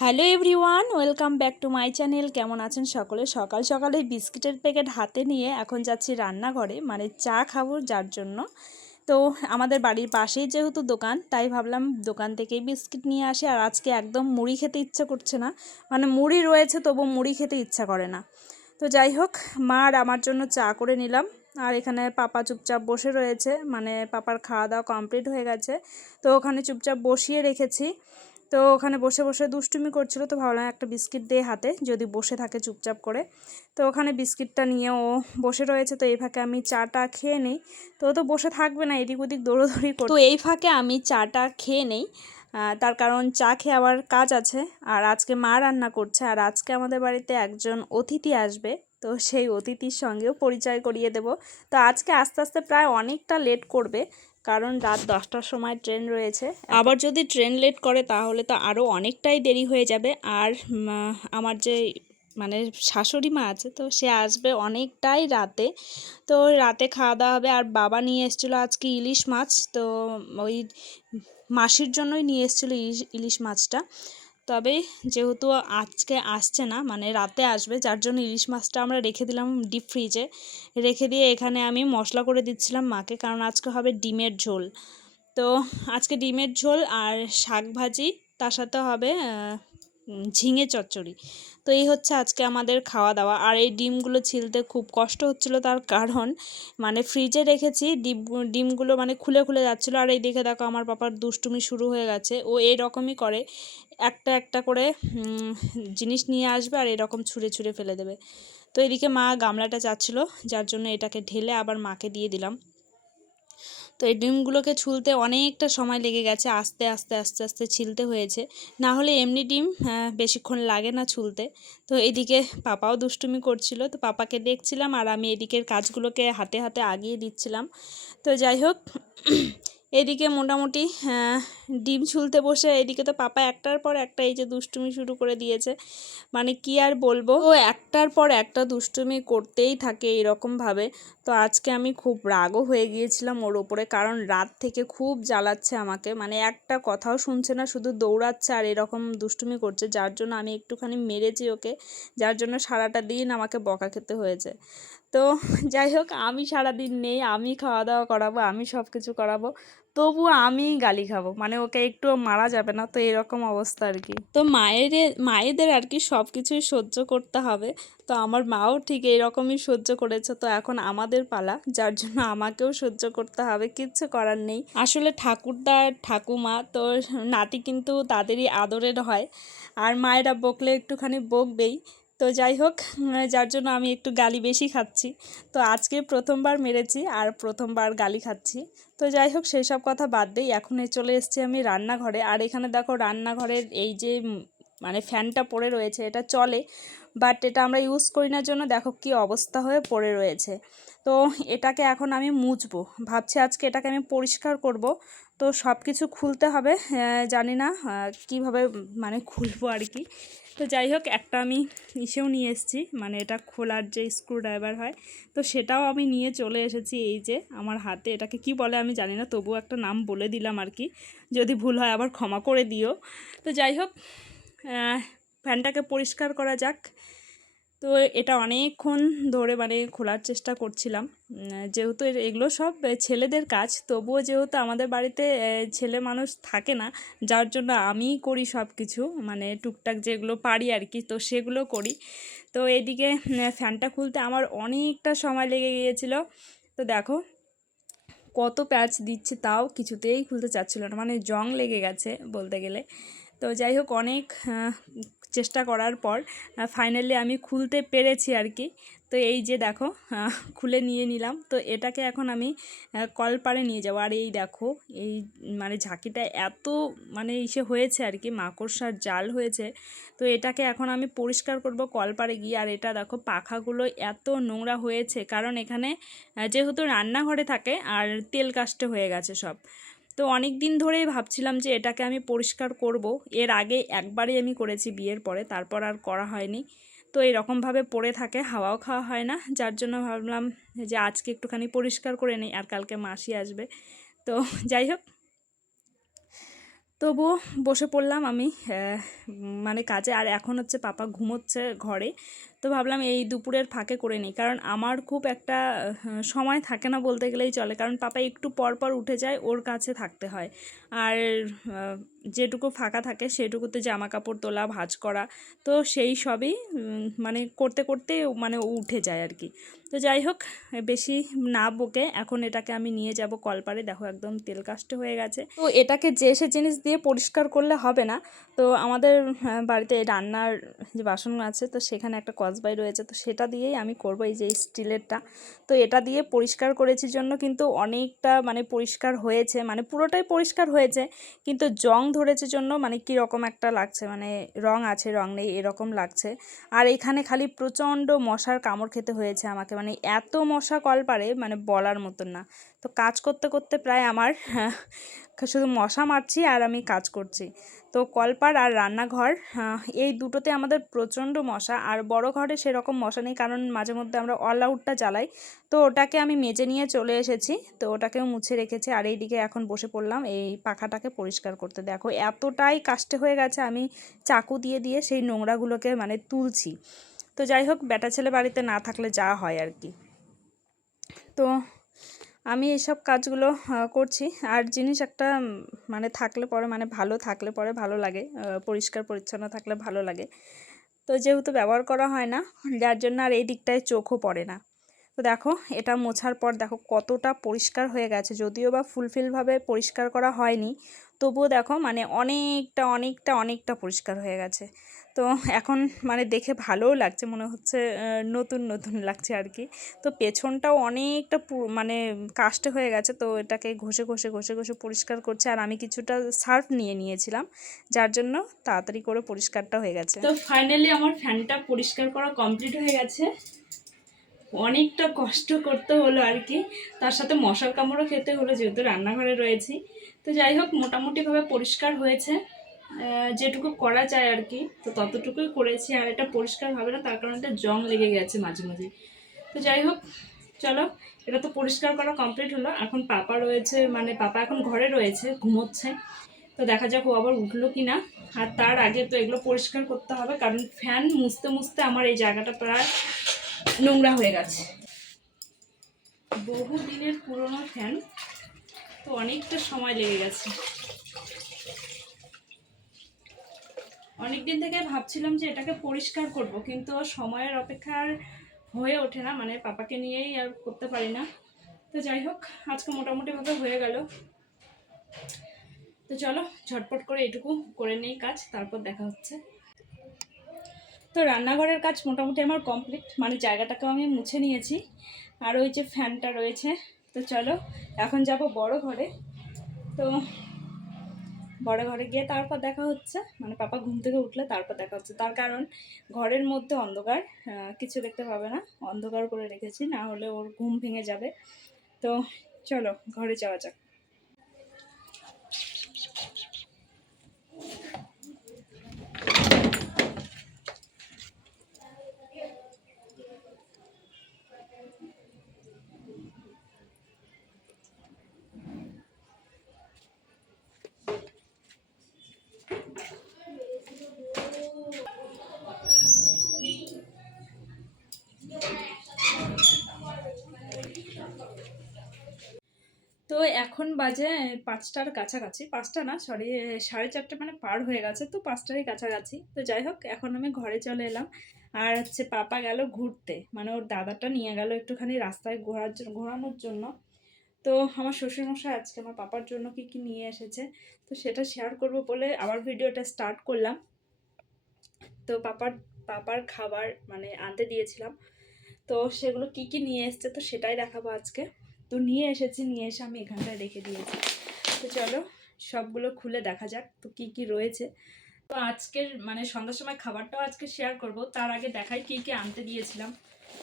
Hello everyone, welcome back to my channel. কেমন আছেন সকলে? সকাল সকালে বিস্কিটের প্যাকেট হাতে নিয়ে এখন যাচ্ছি রান্নাঘরে, মানে চা খাবো যার জন্য। তো আমাদের বাড়ির পাশেই যেহেতু দোকান, তাই ভাবলাম দোকান থেকেই বিস্কিট নিয়ে আসি। আর আজকে একদম মুড়ি খেতে ইচ্ছা করছে না, মানে মুড়ি রয়েছে তবু মুড়ি খেতে ইচ্ছা করে না। তো যাই হোক, মা আর আমার জন্য চা করে নিলাম। আর এখানে পাপা চুপচাপ বসে রয়েছে, মানে পাপার খাওয়া দাওয়া কমপ্লিট হয়ে গেছে, তো ওখানে চুপচাপ বসিয়ে রেখেছি। তো ওখানে বসে বসে দুষ্টুমি করছিল, তো ভাবলাম একটা বিস্কিট দিয়ে হাতে, যদি বসে থাকে চুপচাপ করে। তো ওখানে বিস্কিটটা নিয়ে ও বসে রয়েছে, তো এই ফাঁকে আমি চাটা খেয়ে নিই। তো ও তো বসে থাকবে না, এদিক ওদিক দৌড়োদৌড়ি করে, তো এই ফাঁকে আমি চাটা খেয়ে নেই। তার কারণ চা খেয়ে আবার কাজ আছে। আর আজকে মা রান্না করছে, আর আজকে আমাদের বাড়িতে একজন অতিথি আসবে, তো সেই অতিথির সঙ্গেও পরিচয় করিয়ে দেব। তো আজকে আস্তে আস্তে প্রায় অনেকটা লেট করবে, কারণ রাত 10টার সময় ট্রেন রয়েছে। আবার যদি ট্রেন লেট করে তাহলে তো আরও অনেকটাই দেরি হয়ে যাবে। আর আমার যে মানে শাশুড়ি মা আছে, তো সে আসবে অনেকটাই রাতে। তো রাতে খাওয়া দাওয়া হবে। আর বাবা নিয়ে এসেছিলো আজকে ইলিশ মাছ, তো ওই মাসির জন্যই নিয়ে এসেছিলো ইলিশ মাছটা। তবে যেহেতু আজকে আসছে না, মানে রাতে আসবে, যার জন্য ইলিশ মাছটা আমরা রেখে দিলাম ডিপ ফ্রিজে। রেখে দিয়ে এখানে আমি মশলা করে দিচ্ছিলাম মাকে, কারণ আজকে হবে ডিমের ঝোল। তো আজকে ডিমের ঝোল আর শাক ভাজি, তার সাথে হবে ঝিঙে চচ্চড়ি। তো এই হচ্ছে আজকে আমাদের খাওয়া দাওয়া। আর এই ডিমগুলো ছিলতে খুব কষ্ট হচ্ছিলো, তার কারণ মানে ফ্রিজে রেখেছি, ডিমগুলো মানে খুলে খুলে যাচ্ছিলো। আর এই দেখে দেখো আমার পাপার দুষ্টুমি শুরু হয়ে গেছে, ও এইরকমই করে, একটা একটা করে জিনিস নিয়ে আসবে আর এরকম ছুঁড়ে ছুঁড়ে ফেলে দেবে। তো এদিকে মা গামলাটা চাচ্ছিলো, যার জন্য এটাকে ঢেলে আবার মাকে দিয়ে দিলাম। তো এই ডিমগুলোকে ছুলতে অনেকটা সময় লেগে গেছে, আস্তে আস্তে আস্তে আস্তে ছিলতে হয়েছে, না হলে এমনি ডিম বেশিক্ষণ লাগে না ছুলতে। তো এদিকে পাপাও দুষ্টুমি করছিল, তো পাপাকে দেখছিলাম আর আমি এদিকের কাজগুলোকে হাতে হাতে আগিয়ে দিচ্ছিলাম। তো যাই হোক, এদিকে মোটামুটি ডিম ছুলতে বসে এদিকে তো পাপা একটার পর একটা এই যে দুষ্টুমি শুরু করে দিয়েছে, মানে কি আর বলবো, ও একটার পর একটা দুষ্টুমি করতেই থাকে এরকমভাবে। তো আজকে আমি খুব রাগও হয়ে গিয়েছিলাম ওর ওপরে, কারণ রাত থেকে খুব জ্বালাচ্ছে আমাকে, মানে একটা কথাও শুনছে না, শুধু দৌড়াচ্ছে আর এরকম দুষ্টুমি করছে, যার জন্য আমি একটুখানি মেরেছি ওকে, যার জন্য সারাটা দিন আমাকে বকা খেতে হয়েছে। তো যাই হোক, আমি সারাদিন নেই, আমি খাওয়া দাওয়া করাবো, আমি সব কিছু করাবো, তবুও আমি গালি খাবো, মানে ওকে একটুও মারা যাবে না, তো এরকম অবস্থা আর কি। তো মায়েদের আর কি সব কিছুই সহ্য করতে হবে। তো আমার মাও ঠিক এরকমই সহ্য করেছে, তো এখন আমাদের পালা, যার জন্য আমাকেও সহ্য করতে হবে, কিচ্ছু করার নেই। আসলে ঠাকুরদা ঠাকুমা তো নাতি কিন্তু তাদেরই আদরের হয়, আর মায়েরা বকলে একটুখানি বকবেই। তো যাই হোক, যার জন্য আমি একটু গালি বেশি খাচ্ছি। তো আজকে প্রথমবার মেরেছি আর প্রথমবার গালি খাচ্ছি। তো যাই হোক, সেই সব কথা বাদ দিই, এখন চলে এসেছি আমি রান্নাঘরে। আর এখানে দেখো রান্নাঘরের এই যে মানে ফ্যানটা পড়ে রয়েছে, এটা চলে, বাট এটা আমরা ইউজ করি না, জন্য দেখো কি অবস্থা হয়ে পড়ে রয়েছে। তো এটাকে এখন আমি মুছবো, ভাবছি আজকে এটাকে আমি পরিষ্কার করব। তো সব কিছু খুলতে হবে, জানি না কিভাবে মানে খুলবো আর কি। তো যাই হোক, একটা আমি ইসেও নিয়ে এসেছি, মানে এটা খোলার যে স্ক্রুড্রাইভার হয়, তো সেটাও আমি নিয়ে চলে এসেছি এই যে আমার হাতে। এটাকে কি বলে আমি জানি না, তবুও একটা নাম বলে দিলাম আর কি, যদি ভুল হয় আবার ক্ষমা করে দিও। তো যাই হোক, ফ্যানটাকে পরিষ্কার করা যাক। তো এটা অনেকক্ষণ ধরে মানে খোলার চেষ্টা করছিলাম, যেহেতু এগুলো সব ছেলেদের কাজ, তবুও যেহেতু আমাদের বাড়িতে ছেলে মানুষ থাকে না, যার জন্য আমিই করি সব কিছু, মানে টুকটাক যেগুলো পারি আর কি, তো সেগুলো করি। তো এদিকে ফ্যানটা খুলতে আমার অনেকটা সময় লেগে গিয়েছিল। তো দেখো কত প্যাচ দিচ্ছে, তাও কিছুতেই খুলতে চাচ্ছিল না, মানে জং লেগে গেছে বলতে গেলে। তো যাই হোক, অনেক চেষ্টা করার পর ফাইনালি আমি খুলতে পেরেছি আর কি। তো এই যে দেখো, খুলে নিয়ে নিলাম। তো এটাকে এখন আমি কলপাড়ে নিয়ে যাবো। আর এই দেখো, এই মানে ঝাঁকিটা এত মানে ইসে হয়েছে আর কি, মাকড়সার জাল হয়েছে। তো এটাকে এখন আমি পরিষ্কার করব কলপাড়ে গিয়ে। আর এটা দেখো, পাখাগুলো এত নোংরা হয়েছে, কারণ এখানে যেহেতু রান্নাঘরে থাকে আর তেল কাস্টে হয়ে গেছে সব। তো অনেক দিন ধরেই ভাবছিলাম যে এটাকে আমি পরিষ্কার করব। এর আগে একবারই আমি করেছি বিয়ের পরে, তারপর আর করা হয়নি। তো এরকমভাবে পড়ে থাকে, হাওয়াও খাওয়া হয় না, যার জন্য ভাবলাম যে আজকে একটুখানি পরিষ্কার করে নিই, আর কালকে মাসি আসবে। তো যাই হোক, তবুও বসে পড়লাম আমি মানে কাজে। আর এখন হচ্ছে পাপা ঘুমোচ্ছে ঘরে, তো ভাবলাম এই দুপুরের ফাঁকে করে নিই, কারণ আমার খুব একটা সময় থাকে না বলতে গেলেই চলে, কারণ পাপা একটু পর পর উঠে যায়, ওর কাছে থাকতে হয়। আর যেটুকু ফাঁকা থাকে সেটুকুতে জামা কাপড় তোলা, ভাঁজ করা, তো সেই সবই মানে করতে করতে মানে ও উঠে যায় আর কি। তো যাই হোক, বেশি না বকে এখন এটাকে আমি নিয়ে যাব কলপারে। দেখো একদম তেল কাস্টে হয়ে গেছে। তো এটাকে যে সে জিনিস দিয়ে পরিষ্কার করলে হবে না। তো আমাদের বাড়িতে রান্নার যে বাসন আছে, তো সেখানে একটা কসবাই রয়েছে, তো সেটা দিয়েই আমি করব, এই যে স্টিলেরটা। তো এটা দিয়ে পরিষ্কার করেছি জন্য কিন্তু অনেকটা মানে পরিষ্কার হয়েছে, মানে পুরোটাই পরিষ্কার হয়েছে, কিন্তু জং ধরেছে জন্য মানে কীরকম একটা লাগছে, মানে রং আছে রং নেই এরকম লাগছে। আর এখানে খালি প্রচণ্ড মশার কামড় খেতে হয়েছে আমাকে, মানে এত মশা কলপারে মানে বলার মতন না। তো কাজ করতে করতে প্রায় আমার শুধু মশা মারছি আর আমি কাজ করছি। তো কলপার আর রান্নাঘর এই দুটোতে আমাদের প্রচণ্ড মশা। আর বড় ঘরে সেরকম মশা নেই, কারণ মাঝে মধ্যে আমরা অল আউটটা জ্বালাই। তো ওটাকে আমি মেজে নিয়ে চলে এসেছি, তো ওটাকেও মুছে রেখেছি। আর এইদিকে এখন বসে পড়লাম এই পাখাটাকে পরিষ্কার করতে। দেখো এতটাই কাস্টে হয়ে গেছে, আমি চাকু দিয়ে দিয়ে সেই নোংরাগুলোকে মানে তুলছি। তো যাই হোক, বেটা ছেলে বাড়িতে না থাকলে যা হয় আর কি। তো আমি এসব কাজগুলো করছি। আর জিনিস একটা মানে থাকলে পরে, মানে ভালো থাকলে পরে ভালো লাগে, পরিষ্কার পরিচ্ছন্ন থাকলে ভালো লাগে। তো যেহেতু ব্যবহার করা হয় না, যার জন্য আর এই দিকটায় চোখও পড়ে না। তো দেখো এটা মোছার পর দেখো কতটা পরিষ্কার হয়ে গেছে, যদিও বা ফুলফিলভাবে পরিষ্কার করা হয়নি, তবুও দেখো মানে অনেকটা অনেকটা অনেকটা পরিষ্কার হয়ে গেছে। তো এখন মানে দেখে ভালোও লাগছে, মনে হচ্ছে নতুন নতুন লাগছে আর কি। তো পেছনটাও অনেকটা মানে কাস্টে হয়ে গেছে, তো এটাকে ঘষে ঘষে ঘষে ঘষে পরিষ্কার করছে। আর আমি কিছুটা সার্ফ নিয়ে নিয়েছিলাম, যার জন্য তাড়াতাড়ি করে পরিষ্কারটা হয়ে গেছে। তো ফাইনালি আমার ফ্যানটা পরিষ্কার করা কমপ্লিট হয়ে গেছে। অনেকটা কষ্ট করতে হলো আর কি, তার সাথে মশার কামড়ও খেতে হলো যেহেতু রান্নাঘরে রয়েছি। তো যাই হোক, মোটামুটিভাবে পরিষ্কার হয়েছে, যেটুকু করা যায় আর কি, তো ততটুকুই করেছি। আর এটা পরিষ্কার হবে না, তার কারণ এটা জং লেগে গেছে মাঝে মাঝে। তো যাই হোক, চলো, এটা তো পরিষ্কার করা কমপ্লিট হলো। এখন পাপা রয়েছে, মানে পাপা এখন ঘরে রয়েছে, ঘুমোচ্ছে। তো দেখা যাক ও আবার উঠলো কি না। আর তার আগে তো এগুলো পরিষ্কার করতে হবে, কারণ ফ্যান মুছতে মুছতে আমার এই জায়গাটা প্রায় নোংরা হয়ে গেছে। বহু দিনের পুরনো ফ্যান, তো অনেকটা সময় লেগে গেছে। অনেকদিন থেকে ভাবছিলাম যে এটাকে পরিষ্কার করব, কিন্তু সময়ের অপেক্ষা আর হয়ে ওঠে না, মানে পাপাকে নিয়েই আর করতে পারি না। তো যাই হোক, আজকে মোটামুটিভাবে হয়ে গেল। তো চলো ঝটপট করে এটুকু করে নেই কাজ, তারপর দেখা হচ্ছে। তো রান্নাঘরের কাজ মোটামুটি আমার কমপ্লিট, মানে জায়গাটাকেও আমি মুছে নিয়েছি। আর ওই যে ফ্যানটা রয়েছে। তো চলো এখন যাব বড় ঘরে। তো বড় ঘরে গিয়ে তারপর দেখা হচ্ছে, মানে পাপা ঘুম থেকে উঠলে তারপর দেখা হচ্ছে। তার কারণ ঘরের মধ্যে অন্ধকার, কিছু দেখতে পাবে না, অন্ধকার করে রেখেছি, না হলে ওর ঘুম ভেঙে যাবে। তো চলো ঘরে যাওয়া যাক। তো এখন বাজে 5টার কাছাকাছি, 5টা না সরি, 4:30, মানে পার হয়ে গেছে, তো 5টারই কাছাকাছি। তো যাই হোক, এখন আমি ঘরে চলে এলাম। আর হচ্ছে পাপা গেল ঘুরতে, মানে ওর দাদাটা নিয়ে গেল একটুখানি রাস্তায় ঘোরানোর জন্য। তো আমার শ্বশুরমশাই আজকে আমার পাপার জন্য কি কি নিয়ে এসেছে, তো সেটা শেয়ার করব বলে আবার ভিডিওটা স্টার্ট করলাম। তো পাপার খাবার মানে আনতে দিয়েছিলাম, তো সেগুলো কি কি নিয়ে এসছে তো সেটাই দেখাবো আজকে। তো নিয়ে এসে আমি এখানটায় রেখে দিয়েছি। তো চলো সবগুলো খুলে দেখা যাক তো কি কি রয়েছে। তো আজকের মানে সন্ধ্যার সময় খাবারটাও আজকে শেয়ার করব, তার আগে দেখাই কি কি আনতে দিয়েছিলাম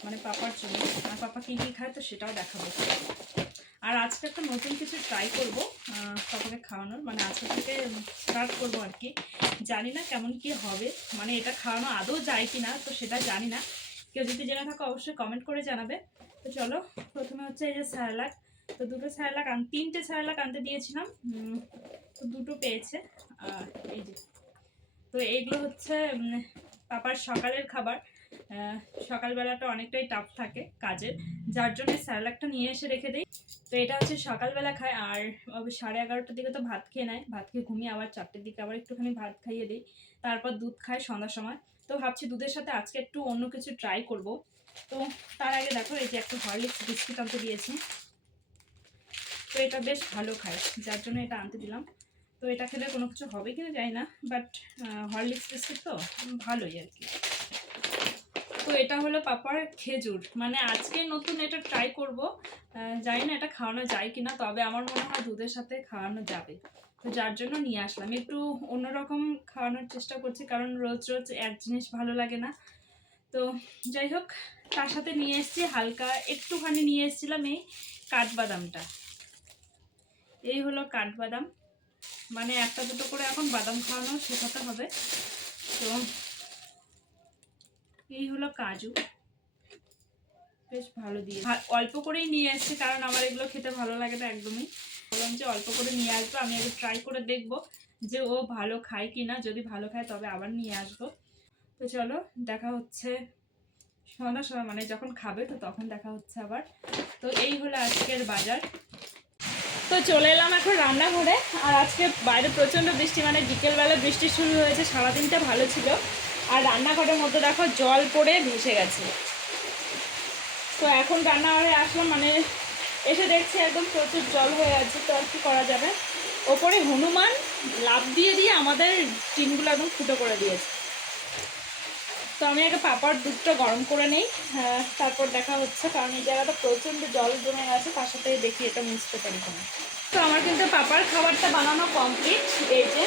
মানে পাপার জন্য। আর পাপা কি কি খায় তো সেটাও দেখাবো। আর আজকে একটা নতুন কিছু ট্রাই করব পাপাকে খাওয়ানোর, মানে আজকে থেকে স্টার্ট করবো আর কি। জানি না কেমন কি হবে, মানে এটা খাওয়ানো আদৌ যায় কি না তো সেটা জানি না। কেউ যদি জেনে থাকো অবশ্যই কমেন্ট করে জানাবে। তো চলো, প্রথমে হচ্ছে এই যে স্যালাড, তো দুটো স্যালাক তিনটে স্যালাক আনতে দিয়েছিলাম, তো দুটো পেয়েছে। আর এই যে, তো এইগুলো হচ্ছে পাপার সকালের খাবার। সকালবেলাটা অনেকটাই টাফ থাকে কাজের, যার জন্য স্যালাডটা নিয়ে এসে রেখে দিই। তো এটা হচ্ছে সকালবেলা খায়, আর 11:30টার দিকে তো ভাত খেয়ে নেয়, ভাত খেয়ে ঘুমিয়ে আবার 4টের দিকে আবার একটুখানি ভাত খাইয়ে দিই, তারপর দুধ খায় সন্ধ্যার সময়। তো ভাবছি দুধের সাথে আজকে একটু অন্য কিছু ট্রাই করব। তো তার আগে দেখো এই যে একটা হরলিক্স বিস্কিট আনতে দিয়েছি, তো এটা বেশ ভালো খায়, যার জন্য এটা আনতে দিলাম। তো এটা খেলে কোনো কিছু হবে কিনা জানি না, বাট হরলিক্স বিস্কিট তো ভালোই আর কি। তো এটা হলো পাপার খেজুর, মানে আজকে নতুন এটা ট্রাই করব, জানি না এটা খাওয়ানো যায় কিনা, তবে আমার মনে হয় দুধের সাথে খাওয়ানো যাবে। তো যার জন্য নিয়ে আসলাম, একটু অন্যরকম খাওয়ানোর চেষ্টা করছি, কারণ রোজ রোজ এক জিনিস ভালো লাগে না। তো যাই হোক, তার সাথে নিয়ে এসেছি হালকা একটুখানি নিয়ে এসেছিলাম এই কাঠবাদামটা। এই হলো কাঠবাদাম, মানে একটা দুটো করে এখন বাদাম খাওয়ানো শেখাতে হবে। তো এই হলো কাজু, বেশ ভালো দিয়ে অল্প করেই নিয়ে এসেছি, কারণ আমার এগুলো খেতে ভালো লাগে না একদমই। বললাম যে অল্প করে নিয়ে আসবো, আমি আগে ট্রাই করে দেখবো যে ও ভালো খায় কি না, যদি ভালো খায় তবে আবার নিয়ে আসবো। তো চলো, দেখা হচ্ছে সন্ধ্যার সময়, মানে যখন খাবে তো তখন দেখা হচ্ছে আবার। তো এই হলো আজকের বাজার। তো চলে এলাম এখন রান্নাঘরে, আর আজকে বাইরে প্রচণ্ড বৃষ্টি, মানে বিকেলবেলা বৃষ্টি শুরু হয়েছে, সারাদিনটা ভালো ছিল, আর রান্নাঘরের মধ্যে দেখো জল পড়ে ভেসে গেছে। তো এখন রান্নাঘরে আসলাম, মানে এসে দেখছি একদম প্রচুর জল হয়ে আছে, তো আর কি করা যাবে। ওপরে হনুমান লাফ দিয়ে দিয়ে আমাদের টিনগুলো একদম ফুটো করে দিয়েছে। তো আমি আগে পাপার দুধটা গরম করে নিই, তারপর দেখা হচ্ছে, কারণ এই জায়গাটা প্রচণ্ড জল জমে গেছে, তার সাথে দেখি এটা মুছতে পারি কিনা। তো আমার কিন্তু পাপার খাবারটা বানানো কমপ্লিট। এই যে